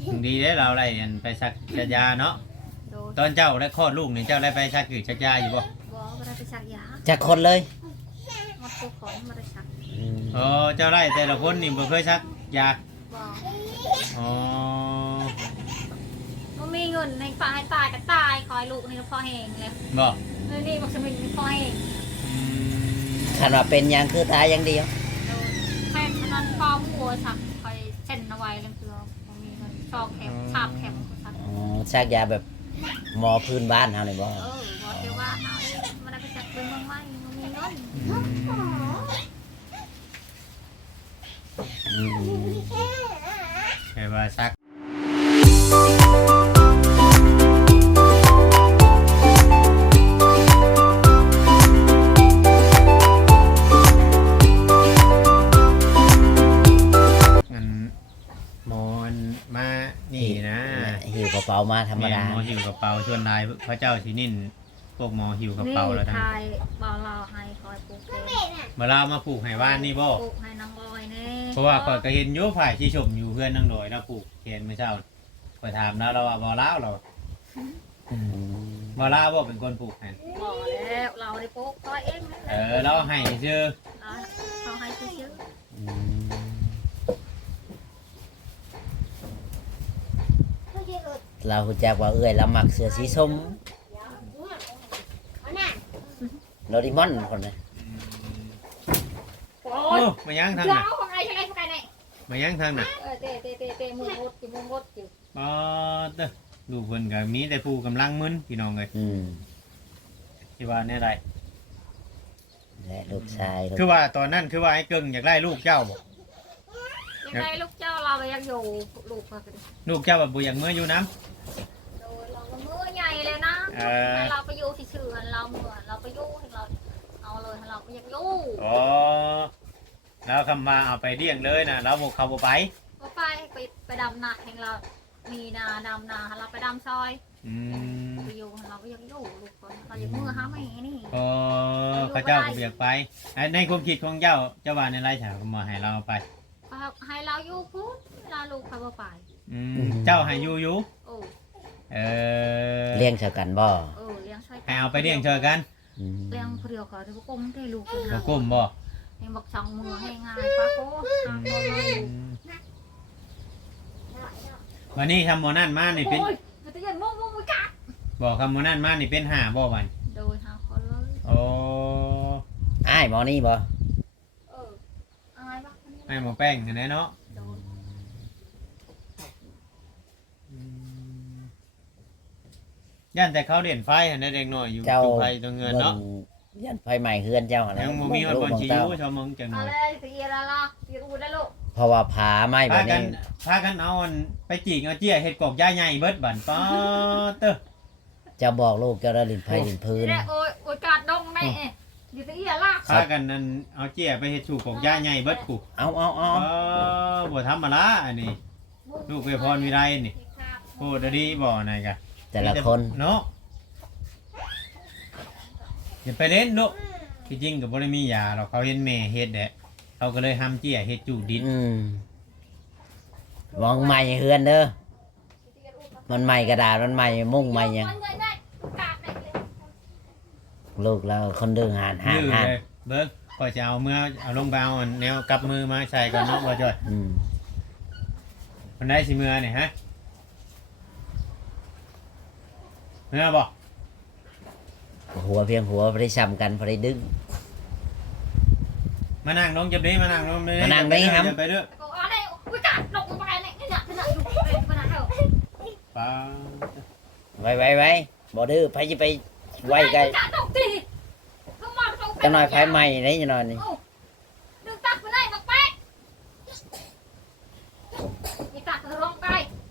ดีได้เราอะไรอันไปซักยาเนาะตอนเจ้าได้คลอดลูกนี่เจ้าได้ไปซักชักยาอยู่บ่บ่ได้ไปซักยาจักคนเลยหมดตัวของบ่ได้ซักอ๋อเจ้าได้แต่ละคนนี่บ่เคยซักยาบ่อ๋อบ่มีเงินในฝ่ายตายก็ตายคอยลูกนี่ก็พอแห้งเลยบ่นี่บอกจะมีพอแห้งคันว่าเป็นหยังคือตายอย่างเดียวแค่นั้นพอหัวซักคอยเช่นเอาไว้แล้วคือบ่มีเงินชอกแคมชาบแคมก็ซักซักยาแบบหมอพื้นบ้านเฮานี่บ่บ่เดี๋ยวว่าเฮาบ่ได้ไปซักเบิ่งเมืองใหม่บ่มีเงินแค่ว่าซักมานี่นะหิวกระเป๋ามาธรรมดาหมอหิวกระเป๋าชวนนายพระเจ้าที่นิ่นพวกหมอหิวกระเป๋าแล้วทั้งนี่บ่าวเราให้คอยปลูกเองมาเรามาปลูกให้บ้านนี่บ่ปลูกให้นางลอยนี่เพราะว่าก่อนก็เห็นอยู่ฝ่ายที่ชมอยู่เพื่อนนางลอยเราปลูกเขียนเมื่อเช้าไปถามแล้วเราว่าบ่าวเราบ่าวเราบ่เป็นคนปลูกให้บ่แล้วเราได้ปลูกคอยเองเราให้ชื่อเราให้ชื่อเราฮู้จักว่าเอ้ยเรามักเสื้อสีส้มโดเรมอนคนน่ะโอ้มายังทางน่ะมายังทางน่ะเตมืองดอยู่อ๋อเด้อลูกเพิ่นก็มีแต่ผู้กำลังมึนพี่น้องเอ้ยสิว่าแน่ใดและลูกชายคือว่าตอนนั้นคือว่าไอ้เกิงอยากได้ลูกเจ้าบ่อยากได้ลูกเจ้าเราอยากอยู่ลูกลูกเจ้าแบบบ่อยากมื้ออยู่น้ำเราก็มื้อใหญ่เลยนะเราไปอยู่ที่ชื่อเราเมื่อเราไปอยู่เราเอาเลยเราไม่อยากอยู่อ๋อแล้วคำมาเอาไปเลี้ยงเลยนะเราบ่เข้าบ่ไปไปดำนาแห่งเรามีนาดำนาเราไปดำซอยไปอยู่เราก็ยังอยู่ลูกคนเราอยู่มือหาไม่นี่อ๋อเขาเจ้าก็อยากไปในความคิดของเจ้าว่าในไรฉาก็มาให้เราไปให้เราอยู่พุทธเราลูกเขาบ่ไปเจ้าให้อยู่เลี้ยงเช่ากันบ่เลี้ยงใช่ให้เอาไปเลี้ยงเช่ากันเลี้ยงเดียวเขาจะบ่ก้มให้ลูกบ่ก้มบ่ให้บักสองมือให้ง่ายป้าโก้วันนี้คำโมนั่นมานี่เป็นบอกคำโมนั่นมานี่เป็น5บ่วันโดยหาคนเลยโอ้อ้ายหมอนี่บ่ไอ้หมอแป้งเห็นไหมเนาะย่านแต่เขาเด่นไฟเห็นได้เด็กหน่อยอยู่จุไฟตัวเงินเนาะย่านไฟใหม่เฮือนเจ้ายังมีคนบนชิวชาวเมืองจังหวัดเพราะว่าผาไม้แบบนี้พากันเอาไปจีกเอาเจี้ยเห็ดกอกย่าใหญ่เบิดบั่นป้าเต้อจะบอกลูกจะได้ลินไฟลินพื้นโอ้ยกาดดงแม่อยู่ที่อีล่ะพากันนั่นเอาเจี้ยไปเห็ดชูกอกย่าใหญ่เบิดกูเอาบ่ทำมาละอันนี้ลูกไปพรวิไลนี่โอ้ดีบ่ไหนกันแต่ละคนเนาะอย่าไปเล่นลูกที่จริงกับบริมียาเราเขาเห็นแม่เฮ็ดแหละเขาก็เลยทำเจี้ยเฮ็ดจูดินมองใหม่เฮือนเด้อมันใหม่กระดาษมันใหม่มุ่งใหม่ยังลูกเราคนดื้อหานเบิ้งก็จะเอาเมื่อเอาลงไปเอาแนวกับมือมาใส่ก่อนเนาะบ่จ่อยมันได้สิเมื่อนี่ฮะเมื่อบ่หัวเพียงหัวพอได้ช้ำกันพอได้ดึงมานั่งน้องจับนี้มานั่งน้องมานั่งได้ครับไปด้วยไว้บ่ดื้อไผจะไปไว้ไกลจะหน่อยไฟใหม่ได้จะหน่อยนี่ดึงตักไปได้บักแป๊กมีตักลงไป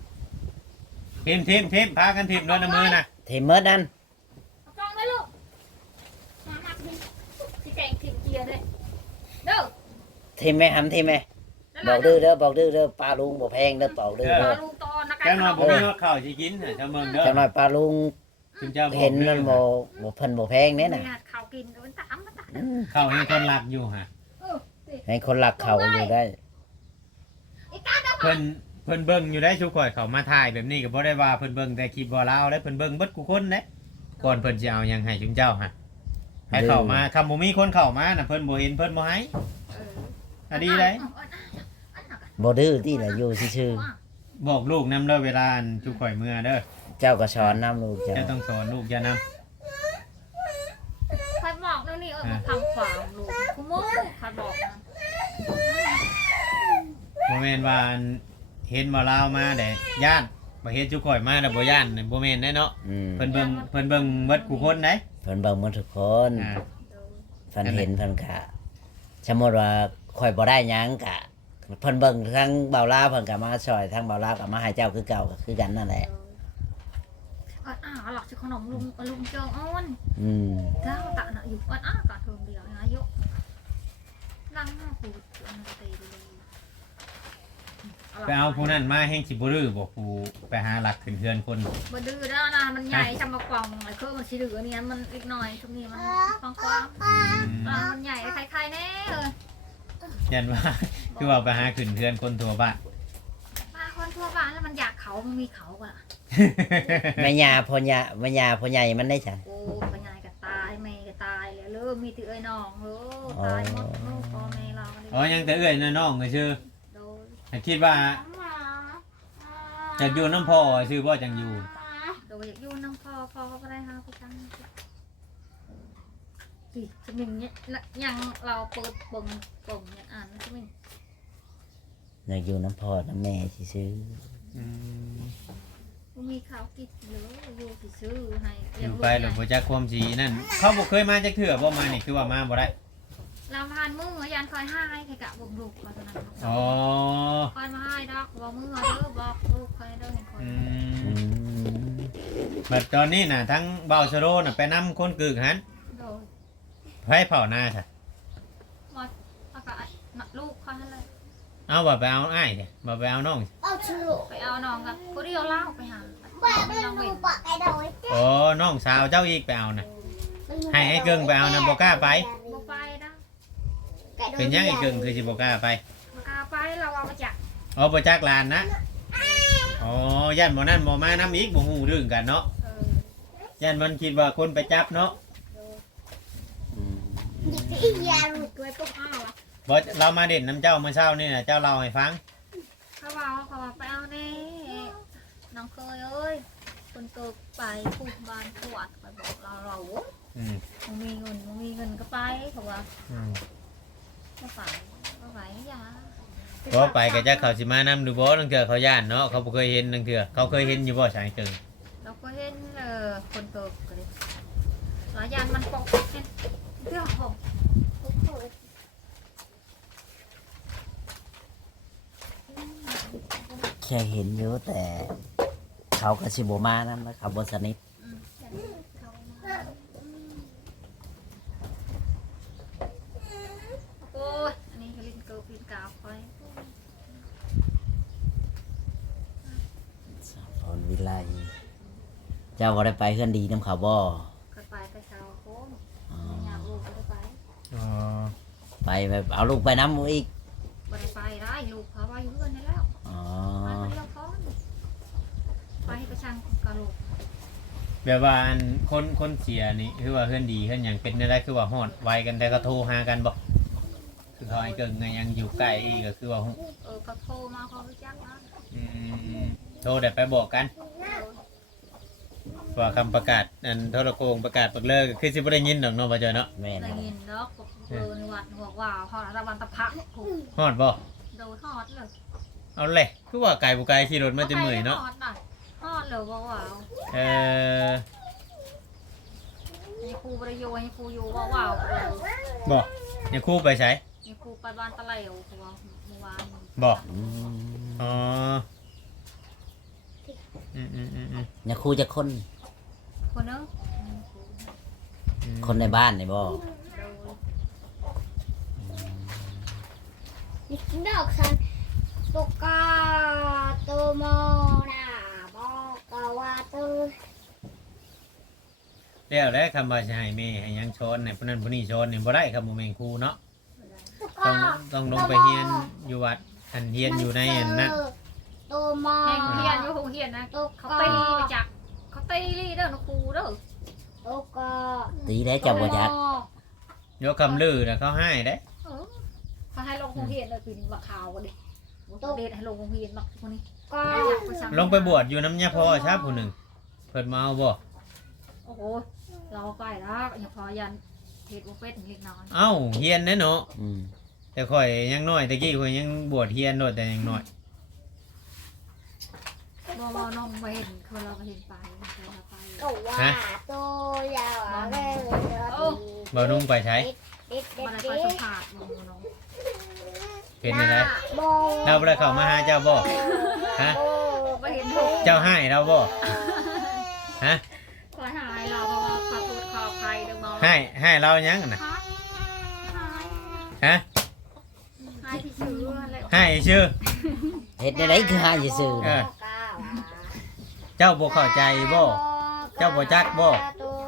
ทีมพากันทีมด้วยน้ำมือนะทีมเมื่อนั้นฟังได้ลูกมาสิแกงทีมเกียร์เลยเด้อทีมไหมทำทีมไหมบอกดื้อเด้อปลาลุงบอกแพงเด้อบอกดื้อเด้อแกงนอนผมมีข้าวที่กินชาวเมืองเด้อจังหน่อยปลาลุงเห็นมันบ่เพิ่นบ่แพงเนี่ยน่ะข้าวกินมันตามข้าวให้คนหลักอยู่ฮะให้คนหลักเขาอยู่ได้เพิ่นเพิ่นเบิ่งอยู่ได้ทุกข่อยเขามาถ่ายแบบนี้ก็บ่ได้ว่าเพิ่นเบิ่งแต่คลิปบ่ลาวได้เพิ่นเบิ่งเบิดกูคนเด้ก่อนเพิ่นสิเอาหยังให้จุมเจ้าฮะให้เข้ามาคำบ่มีคนเข้ามาน่ะเพิ่นบ่เห็นเพิ่นบ่ให้เอออะดีได้บ่ดื้อที่น่ะอยู่ซื่อบอกลูกนำเด้อเวลาอันทุกข่อยเมื่อเด้อๆเจ้าก็สอนน้ำลูกเจ้าจะต้องสอนลูกอย่านำใครบอกนั่นนี่มาทำความลูกกูโม่ใครบอกนะบ่แม่นว่าอันเห็นบ่ลาวมาได้ย่านบ่เฮ็ดทุกข่อยมาแล้วบ่ย่านนี่บ่แม่นแน่เนาะ เพิ่นเบิ่งเบิดกูคนเด้เพิ่นเบิ่งหมดทุกคนอ่าเพิ่นเห็นเพิ่นกะสมมุติว่าข่อยบ่ได้หยังกะเพิ่นเบิ่งทั้งเบาลาวเพิ่นก็มาช่วยทั้งเบาลาวก็มาให้เจ้าคือเก่าก็คือกันนั่นแหละหลักจะขนมลุงเจิงอ้อนอืมถ้าตะน่ะอยู่อ้อนกะเทิมเดียวนะยกนั่งปูตีเลยไปเอาผู้นั้นมาแห่งสิบ่ดื้อบ่ผู้ไปหาหลักขึ้นเฮือนคนมันดื้อแล้วนะมันใหญ่ชำมากล่องเลยคือมันสีเหลืองนี่มันอีกหน่อยช่วงนี้มันกว้างมันใหญ่คล้ายๆแน่เลยยันว่า คือว่าไปหาขึ้นเฮือนคนทั่วบ้านป้าคนทั่วบ้านแล้วมันอยากเขามันมีเขาก่ะแม่ย่าพ่อย่าแม่ย่าพ่อใหญ่มันได้จ้ะโอ้ปัญญาก็ตายแม่ก็ตายแล้วเริ่มมีตื้อไอ้น้องตายหมดลูกพ่อแม่เราอ๋อยังแต่เอื้อยน้องก็ชื่อโดยคิดว่าจะอยู่น้ำพ่อชื่อบ่จังอยู่โดยอยากอยู่น้ำพ่อก็ได้ค่ะพี่จังสิจะมีเนี่ยยังเราเปิดปุ่มเนี่ยอ่านใช่ไหมอยากอยู่น้ำพ่อน้ำแม่ซื่อมีข้าวกินหรืออยู่ที่ซื้อให้อยู่ไปหรือบ่จักความสีนั่นเขาบ่เคยมาจักเทื่อบ่มานี่คือว่ามาบ่ได้เราผ่านมือยันคอยให้ใครกะบุกลูกคอยตอนนั้นอ๋อคอยมาให้ดอกบอกมือเด้อบอกลูกคอยเด้อเห็นคอยอืๆอืมมบัดตอนนี้น่ะทั้งเบาสโรน่ะไปนำคนกึกหันโดยไผเผาหน้าซะมาเอากะลูกคอยให้เลยเอาว่าไปเอาอ้ายสิบ่ไปเอาน้องสิไปเอาน้องกับผู้เดียวเล่าไปหาน้องเวนอ๋อน้องสาวเจ้าอีกไปเอาน่ะให้ไอ้เกิงไปเอาน่ะบ่กล้าไปบ่ไปนะเป็นยังไอ้เกิงคือสิบ่กล้าไปบ่กล้าไปเราเอามาจากอ๋อบ่จักลานนะอ๋อย่านบ่นั่นบ่มานำอีกบ่ฮู้เรื่องกันเนาะย่านมันคิดว่าคนไปจับเนาะอืมด้วยพวกอ้าวอ่ะบ่เรามาเด่นน้ำเจ้าเมื่อเช้านี่น่ะเจ้าเล่าให้ฟังเขาบอกไปเอาแน่น้องเคยเอ้ยคนเกิดไปพูดบ้านปวดไปบอกเราอืมมึงมีเงินก็ไปเขาว่าอืมก็ไปอย่าบ่ไปก็จักเขาสิมานำดูบ่ตั้งเทื่อเขาย่านเนาะเขาบ่เคยเห็นตั้งเทื่อเขาเคยเห็นอยู่บ่ชายเกิงเราก็เห็นคนเกิดก็เลยหลายยานมันปกเห็นเรื่องของแค่เห็นอยู่แต่เขาก็สิบ่มานั่นนะเขาบ่สนิทโอ้ยอันนี้ลินเกิดลินกาวไปสาพรวิไลเจ้าบ่ได้ไปเฮือนดีน้ำเขาบ่ก็ไปเช้าโค้งอ๋ออยากลูกก็ได้ไปอ๋อไปแบบเอาลูกไปน้ำอีกบ่ได้ไปได้ลูกเขาว่าอยู่เพื่อนได้แล้วอ๋อไปคนเดียวพอไปประชังกับลูกแบบว่าอันคนเสียนี่คือว่าเฮือนดีเฮือนหยังเป็นได้คือว่าฮอดไวกันแต่ก็โทรหากันบ่คือเขาไอ้เกิงก็ยังอยู่ใกล้อีกก็คือว่าก็โทรมาเขารู้จักนะอืมโทรได้ไปบอกกันว่าคำประกาศอันโทรโกงประกาศปักเลิกคือสิบ่ได้ยินดอกเนาะบ่เจ้าเนาะแม่นได้บ่ยินแล้วในวัดบอกว่าพอระวันตะพักถูกฮอดบ่โดนทอดเลยเอาเลยคือว่าไกลบ่ไกลขี่รถมาจะเมื่อยเนาะทอดเลยบอกว่าเออให้ครูประโยชน์ให้ครูอยู่ว่าบ่อย่าคู่ไปใช้ให้ครูไปบ้านตะเหลวเพราะว่าเมื่อวานบ่อืมอ๋ออืมอย่าคู่จะคนคนนึงคนในบ้านนี่บ่ดอกสันปกาโตโมนาบอกว่าตัวแล้วแหละคำว่าสิให้แม่ให้หยังช้อนเนี่ยผู้นั้นผู้นี้ช้อนนี่บ่ได้ครับบ่แม่นครูเนาะต้องลงไปเรียนอยู่วัดอันเรียนอยู่ในอันนั้นโตตัวมอแห่งเฮียนอยู่โรงเรียนนะตัวเขากอตีไปจักเขาตีเด้อนะครูเด้อตัวกอตีได้เจ้าบ่จักโยกคำลือนะเขาให้ได้เออเขาให้ลงโรงเรียนเลยปีนี้บักข่าวกันดิเด็ดให้ลงโรงเรียนบักคนนี้กอลงไปบวชอยู่น้ำยาพ่อชาผู้หนึ่งเพิ่นมาเอาบ่โอ้โหเราไปแล้วอย่าพอยันเทศบุฟเฟ่ต์เล็กน้อยเอ้าเฮียนแน่เนาะอืมแต่ข่อยยังน้อยตะกี้ข่อยยังบวชเฮียนโดดแต่ยังน้อยบ่น้องไปเห็นคือเราไปเห็นไปเราไปตัวว่าตัวยาวเลยบ่นุ่งไปใช้ดิดมาดิดไปดิสัดมผัสน้องเป็นยังไงโบเราบ่ได้เข้ามาหาเจ้าบ่ฮะไปเห็นถูกเจ้าให้เราบ่ฮะคอยหายเราเพราะว่าขับรถขอใครเดิมมองให้เรายังน่ะหายฮะหายที่ซื้ออะไรให้ชื่อเฮ็ดได้คือหาซื่อๆเอนะอ เจ้าบ่เข้าใจบ่เจ้าบ่จักบ่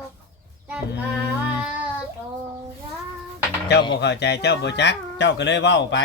เจ้าบ่เข้าใจเจ้าบ่จัก เจ้าก็เลยเว้าไป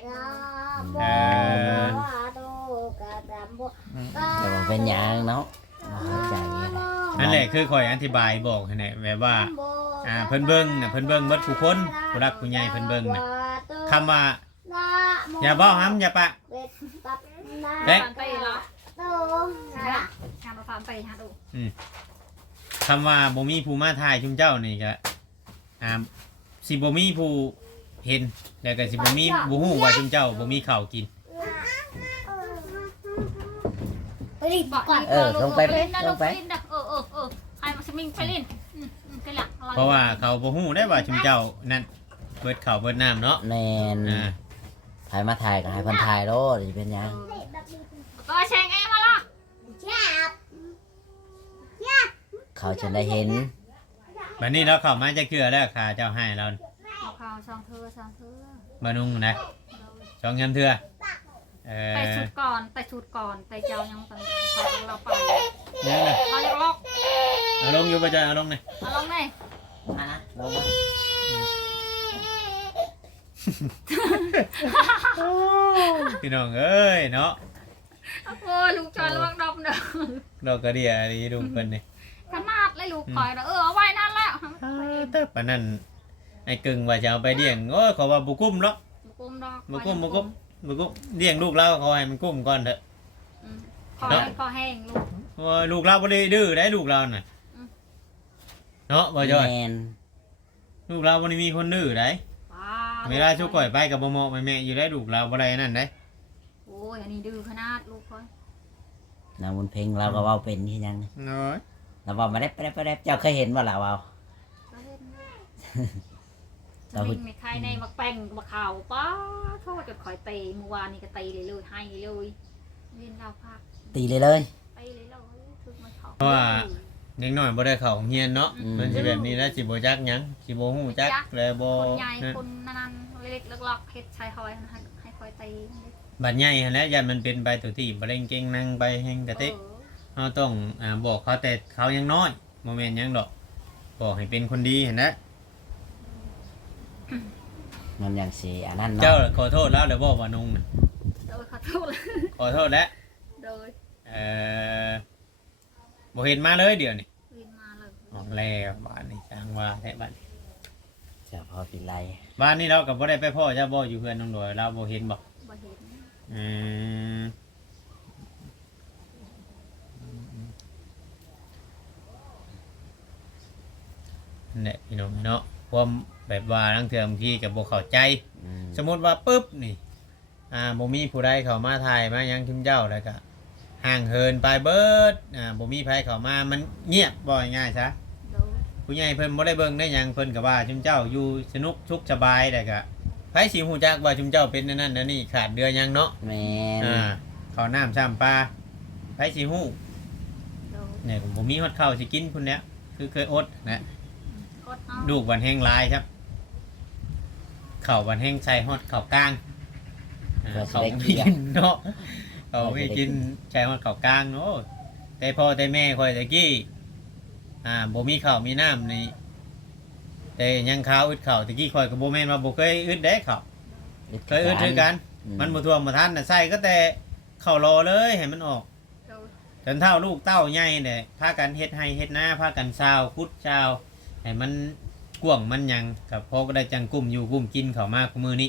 แต่ว่าเป็นหยังเนาะบ่เข้าใจนะนั่นแหละคือข่อยอธิบายบอกให้แหละแบบว่าเพิ่นเบิ่งน่ะเพิ่นเบิ่งเบิดผู้คนผู้รักผู้ใหญ่เพิ่นเบิ่งน่ะคำว่าอย่าเว้าห้ำอย่าปะเอ๊ะไปแล้วงานประฟานไปฮะดูคำว่าบ่มีผู้มาถ่ายชุมเจ้านี่ก็สิบ่มีผู้เห็นแล้วก็สิบ่มีบ่ฮู้ว่าชุมเจ้าบ่มีข้าวกินเล่นนะลูกเล่นนะใครมาสมิงไปเล่นกันละเพราะว่าเขาบ่ฮู้ได้ว่าชุมเจ้านั่นเบิดข้าวเบิดน้ำเนาะแม่นอ่าถ่ายมาถ่ายก็ให้เพิ่นถ่ายโลดสิเป็นหยังก็แชงเองมาละเขาจะได้เห็นบัดนี้เราเข้ามาจะเกลือแล้วค่ะเจ้าให้เราเอาข่าวช่างเธอบ่นุ่งนะสองยามเทื่อไปชุดก่อนไปชุดก่อนไปเจ้ายังตอนเราไปเนี่ยนะเราจะล็อกเอาลงอยู่บ่จ้ะเอาลงนี่เอาลงไหนมานะลงมาพี่น้องเอ้ยเนาะโอ้ลูกจอยระวังดมเด้อดอกกระเดียดีดูเพิ่นนี่ขนาดเลยลูกคอยนะเอาไว้นั่นแล้วเตอปานนั้นไอ้กึ่งว่าจะเอาไปเลี้ยงโอ้ยขอว่าบ่กุ้มหรอกกุมดอกบ่กุ้มเลี้ยงลูกเราขอให้มันกุ้มก่อนเถอะคอแห้งลูกโอ้ยลูกเราบ่ได้ดื้อได้ลูกเราน่ะเนาะบ่จ้อยแม่นลูกเราบ่ได้มีคนดื้อได้เวลาชุกก่อยไปกับบ่เหมาะแม่อยู่ได้ลูกเราบ่ได้นั่นได้โอ้ยอันนี้ดื้อขนาดลูกคอยนางบุญเพ็งเราก็เว้าเป็นที่ยังน้อยเราเว้ามาได้เจ้าเคยเห็นบ่ล่ะเว้าจะวิ่งในใครในมักแป้งมักข่าวป้าเขาจะคอยเตะเมื่อวานนี่ก็เตะเลยให้เลยเล่นดาวพักตีเลยเลยเตะเลยคือมันเขาเพราะว่าเด็กน้อยบ่ได้เข้าโรงเรียนเนาะมันสิแบบนี้แล้วสิบ่จักหยังสิบ่ฮู้จักแล้วบ่คนใหญ่คนนั้นเล็กๆล็อกๆเฮ็ดชายคอยให้คอยเตะบัดใหญ่หั่นแหละยันมันเป็นไปตัวที่บ่เล่นเก่งนั่งไปแฮงกะติ เราต้องบอกเขาแต่เขายังน้อยโมเมนต์ยังดอกบอกให้เป็นคนดีเห็นนะมันอย่างสิอันนั้นเจ้าเนาะขอโทษแล้วเดี๋ยวบอกว่านุ่งน่ะโดยขอโทษเลยขอโทษแล้วโดยบอกเห็นมาเลยเดี๋ยวนี้วินมาเลยออกแล้วบ้านนี้จ้างว่าแท้บ้านนี้จะพอปิดไลบ้านนี้เรากับบ่ได้ไปพ่อเจ้าบ่อยู่เพื่อนน้องดอยเราบ่เห็นบอกบ่เห็นเนี่ยพี่น้องเนาะความแบบว่าทั้งเทอมพี่กับบ่เข้าใจ สมมติว่าปุ๊บนี่บ่มีผู้ใดเข้ามาถ่ายมายังชุมเจ้าแล้วก็ห่างเหินไปเบิดบ่มีไผเข้ามามันเงียบบ่ง่ายๆซะโดยผู้ใหญ่เพิ่นบ่ได้เบิ่งได้หยังเพิ่นก็ว่าชุมเจ้าอยู่สนุกสุขสบายแต่ก็ไผสิฮู้จักว่าชุมเจ้าเป็นนั่นนั่นนี่ขาดเดือหยังเนาะแม่นข้าวน้ำซ้ำปลาไผสิฮู้โดยเนี่ยผมบ่มีฮอดข้าวสิกินพุ่นเนี้ยคือเคยอดนะกดเอาลูกวันแห้งหลายครับข้าววันแห้งใส่ฮอดข้าวกลางเขาไม่กินเนาะเขาไม่กินใช้ฮอดข้าวกลางเนาะแต่พ่อแต่แม่คอยตะกี้บ่มีข้าวมีน้ำนี่แต่ยังข้าวอึดข้าวตะกี้คอยกับบ่แม่นว่าบ่เคยอึดได้ข้าวเคยอึดคือกัน มันบ่ท่วมบ่ทันน่ะใส่ก็แต่เข้ารอเลยให้มันออกโดยจนเท่าลูกเต้าใหญ่เนี่ยพากันเฮ็ดให้เฮ็ดหน้าพากันซาวคุดซาวให้มันกว้างมันหยังกับพอก็ได้จังกุ้มอยู่กุ้มกินเข้ามาคุมือนี้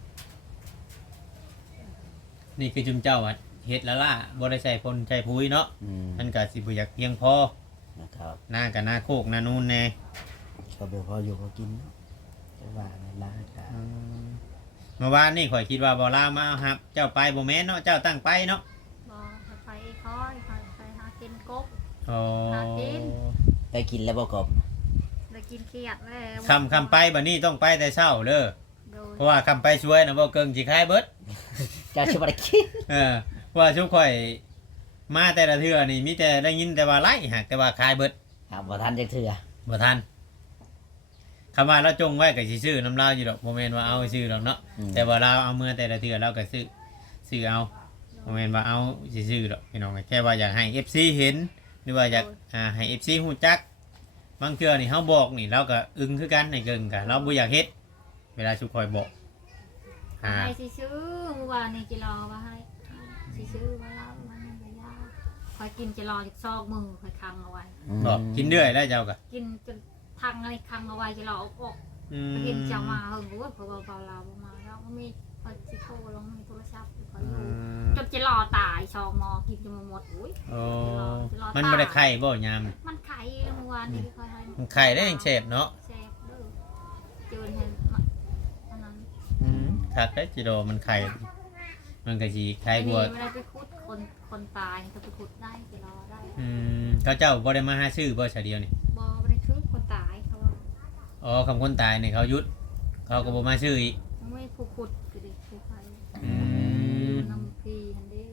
นี่คือจุมเจ้าอะเฮ็ดละล่ะบ่ได้ใส่พลใส่ปุ๋ยเนาะ มันก็สิบ่อยากเพียงพอนะครับหน้ากับหน้าโคกหน้านูนแน่ก็เดี๋ยวพออยู่พอกินเนาะจะว่าในร้านก็เมื่อวานนี่ข่อยคิดว่าบ่ลามาครับ เจ้าไปบ่แม่นเนาะเจ้าตั้งไปเนาะบ่ไปคอยไปหากินกบอ๋อหากินได้กินแล้วบ่กบได้กินเขียดแล้วคำไปบัดนี้ต้องไปแต่เช้าเด้อโดยเพราะว่าคำไปช่วยนะบ่เกิงสิคายเบิดเจ้าชิบะได้กินเพราะว่าชุกข่อยมาแต่ละเทื่อนี่มีแต่ได้ยินแต่ว่าไล่หักแต่ว่าคายเบิดครับบ่ทันจักเทื่อบ่ทันคำว่าเราจงไว้ก็สิซื้อน้ำลาวอยู่ดอกบ่แม่นว่าเอาซื้อดอกเนาะ แต่ว่าเราเอาเมื่อแต่ละเทื่อเราก็ซื้อเอาบ่แม่นว่าเอาสิซื้อดอกพี่น้องแค่ว่าอยากให้ FC เห็นหรือว่าอยากให้ FC ฮู้จักบางเทื่อนี่เฮาบอกนี่เราก็อึ้งคือกันในเกิงก็เราบ่อยากเฮ็ดเวลาชุกข่อยบอกให้สิซื้อเมื่อวานนี่จิรอว่าให้สิซื้อมาแล้วมันไม่ยากคอยกินจิรอจากซอกมือคอยคังเอาไว้บอกกินเรื่อยแล้วเจ้าก็กินจนทางอะไรคังเอาไว้จิรอออกอืมเห็นจะมาเฮงว่าเพราะว่าเบาเรามาแล้วก็มีคอยสิโทรลงมีโทรศัพท์คอยอยู่จนจิรอตายชองมอกินจนหมดอุ้ยโอ้มันบ่ได้ไข่บ่ยามมันไข่เมื่อวานนี่คอยให้มันไข่ได้ยังเสพเนาะแซ่บเด้อเจอเห็นอันนั้นคักได้จิโดมันไข่ มันก็สิไข่ไอ้บันี่วไม่ได้ไปขุดคนตายจะไปขุดได้จิรอได้เขาเจ้าบ่ได้มาหาซื้อบ่ซะเดียวนี่บ่ไม่ได้คือคนตายเขาว่าอ๋อคำคนตายนี่เขายุด เขาก็บ่มาซื้ออีกไม่ผู้ขุดก็ดิผู้ใครอืมนำพีฮันเด้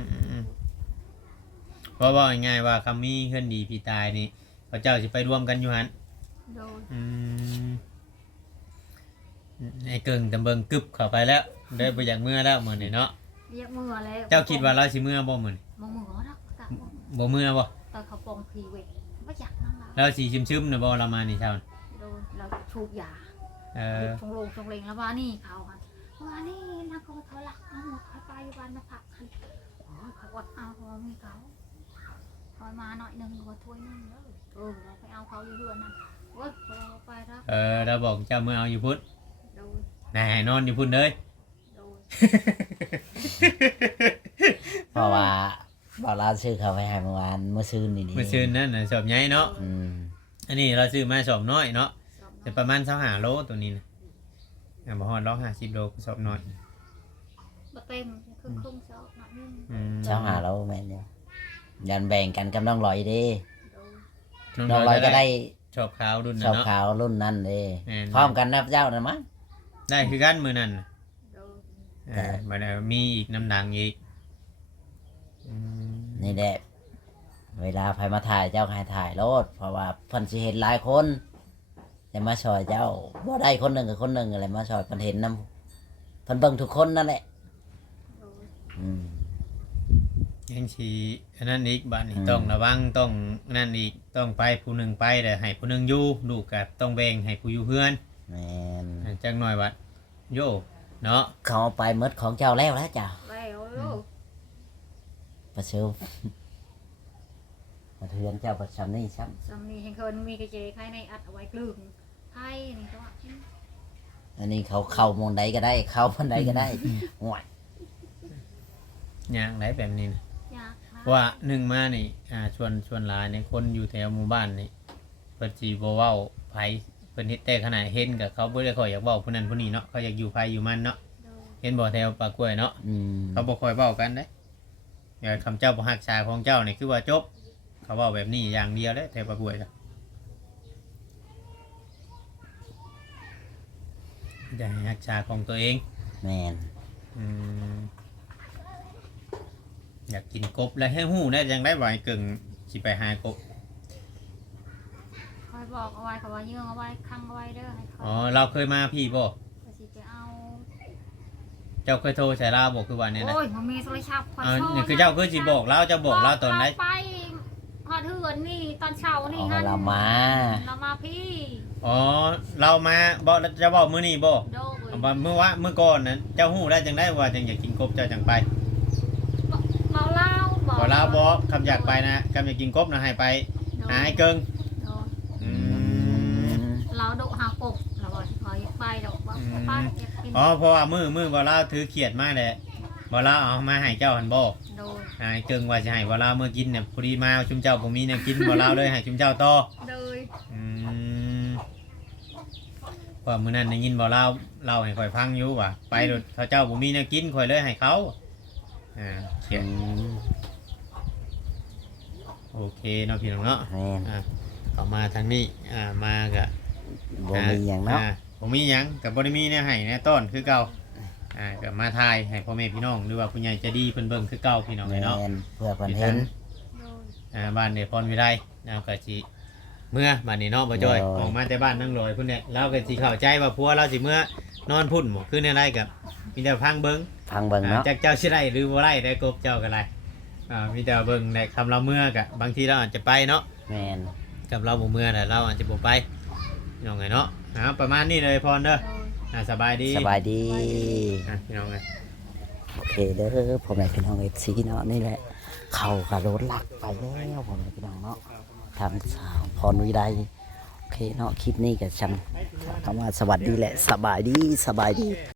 เพราะว่าง่ายๆว่าคำมีเฮือนดีพี่ตายนี่เขาเจ้าสิไปรวมกันอยู่หั่นโดยไอ้เกิงตำเบิงกึบเข้าไปแล้วได้บ่อยากเมื่อแล้วมื้อนี้เนาะเรียกมือแล้วเจ้าคิดว่าเราสิเมื่อบ่มื้อนี้มองมือเนาะตาบ่เมื่อบ่ตอนเขาปองพีเวกไม่อยากนั่งแล้วเราสิซึมๆน่ะบ่เรามานี่เช้านี่โดนเราชูบยาเออชงลงชงเลงแล้วว่านี่เขาค่ะว่านี่นักเขาเขาหลักเอาหมดเขาไปวันมาผักคันเขาอดเอาเขามีเขาคอยมาหน่อยนึงก็ถ้วยนึงแล้วเราไปเอาเขาอยู่เรือนนั่นโอ้ยเราไปแล้วเราบอกเจ้าเมื่อเอาอยู่พุ่นโดนนายนอนอยู่พุ่นเลยโดนเพราะว่าบ่าวลาวซื้อเขาไปให้เมื่อวานเมื่อคืนนี่มื้อซื่นนั่นน่ะสอบใหญ่เนาะ อันนี้เราซื้อมาสอบน้อยเนาะแต่ประมาณ25โลตัวนี้นะบ่ฮอด150โลสอบน้อยบะเต็มครึ่งๆเช้าหน่อยนึงเจ้าหาเราแม่นอยู่ยันแบ่งกันกับน้องลอยเด้โดนน้องลอยก็ได้ชอบขาวรุ่นชนั้อน บเนาะขาวรุ่นนั้นเด้แม่นพร้อมกันนะเจ้านะมั้งได้คือกันมื้อนั้นน่ะโดนบ่ได้มีอีกน้ำดังอีกนี่แหละเวลาใครมาถ่ายเจ้าให้ถ่ายรถเพราะว่าเพิ่นสิเห็นหลายคนจะมาช่วยเจ้าบ่ได้คนหนึ่งกับคนหนึ่งอะไรมาช่วยเพิ่นเห็นนำเพิ่นเบิ่งทุกคนนั่นแหละโดนยังสิอันนั้นอีกบัดนี้ต้องระวังต้องนั่นอีกต้องไปผู้หนึงไปแต่ให้ผู้หนึงอยู่ลูกก็ต้องแบ่งให้ผู้อยู่เฮือนแม่นจักหน่อยบัดโยเนาะเขาเอาไปหมดของเจ้าแล้วเจ้าแล้วลูกประเชิญมาเทือนเจ้าประชำนี่ซ้สามีเห็นคนมีกระเจไข่ในอัดเอาไว้กลึงไข่นี่ก็ว่าำอันนี้เขาเข้ามองใดก็ได้ เข้าพันใดก็ได้ห่วยอย่างไรแบบนี้นะอยากว่าหนึ่งมานี่ชวนหลายในคนอยู่แถวหมู่บ้านนี่เพิ่นสิบ่เว้าไผเพิ่นเฮ็ดแต่ขนาดเห็นกับเขาบ่ได้ค่อยอยากเว้าผู้นั้นผู้นี้เนาะเขาอยากอยู่ไผอยู่มันเนาะเห็นบ่แถวปากกล้วยเนาะเขาบ่ค่อยเว้ากันเด้อย่าคำเจ้าบ่ฮักษาของเจ้านี่คือว่าจบเขาเว้าแบบนี้อย่างเดียวเด้แถวปากกล้วยก็อย่าให้ฮักษาของตัวเองแมนอยากกินกบแล้วให้หู้ได้จังได้บ่อยเกิงสิไปหากบคอยบอกเอาไว้เขาว่ายื่งเอาไว้คังเอาไว้เด้อให้เขาอ๋อเราเคยมาพี่บ่ก็สิไปเอาเจ้าเคยโทรใส่ลาวบอกคือวันนี้นะโอ้ยมันมีโทรศัพท์คอยโทรนี่คือเจ้าคือสิบอกเราจะบอกเราตอนไหนไปหอดเถื่อนนี่ตอนเช้านี่เอาฮันเรามาเรามาพี่อ๋อเรามาบอกจะบอกมื้อนี้บ่โดยเมื่อก่อนนั้นเจ้าหู้ได้จังได้ว่าจังอยากกินกบเจ้าจังไปคบอกคำอยากไปนะคำอยากกินกบนะให้ไปหาให้เกิงโดยอืมเราดุหากบเราบอกขออยากไปดอกว่าไปอยากกินอ๋อเพราะว่ามือบ่ลาวถือเขียดมาแหละบ่ลาวเอามาให้เจ้าหันบ่โดยให้เกิงว่าจะให้บ่ลาวเมื่อกินเนี่ยพอดีมาชุมเจ้าบ่มีแนวกินบ่ลาวเลยให้ชุมเจ้าต่อโดยอืมเพราะมื้อนั้นได้ยินบ่ลาวเล่าให้ข่อยฟังอยู่ว่าไปโดดเขาเจ้าบ่มีแนวกินข่อยเลยให้เขาเขียด โอเคเนาะพี่น้องเนาะแม่นต่อมาทางนี้มากับบ่มีหยังเนาะผมมีหยังกับบริมีเนี่ยให้เนี่ยต้นคือเก่ากับมาทายให้พ่อแม่พี่น้องหรือว่าผู้ใหญ่ใจะดีเพิ่นเบิ่งคือเก่าพี่น้องเลยเนาะแม่นเพื่อเพิ่นเห็นโดยบ้านเดพรวิไลก็สิเมื่อบ้านนี้เนาะบ่จ้อยโอ้ยออกมาแต่บ้านนั่งลอยพุ่นเนี่ยเราก็สิเข้าใจว่าผัวเราสิเมื่อนอนพุ่นบ่คือในไรกับมีแต่พังเบิ่งฟังเบิ่งเนาะจักเจ้าสิได้หรือบ่ได้ได้กบเจ้าก็ได้มีแต่เบิ่งในคำเราเมื่อกะบางทีเราอาจจะไปเนาะแม่นกับเราบ่เมื่อแต่เราอาจจะบ่ไปพี่น้องไงเนาะประมาณนี้เลยพรเด้อโดยสบายดีสบายดีพี่น้องไงโอเคเด้อพ่อแม่พี่น้อง FC เนาะนี่แหละ เข้ากระโดดหลักไปแล้วพ่อแม่พี่น้องเนาะทางสาวพรวิไลโอเคเนาะคลิปนี้ก็ชำคำว่าสวัสดีแหละสบายดี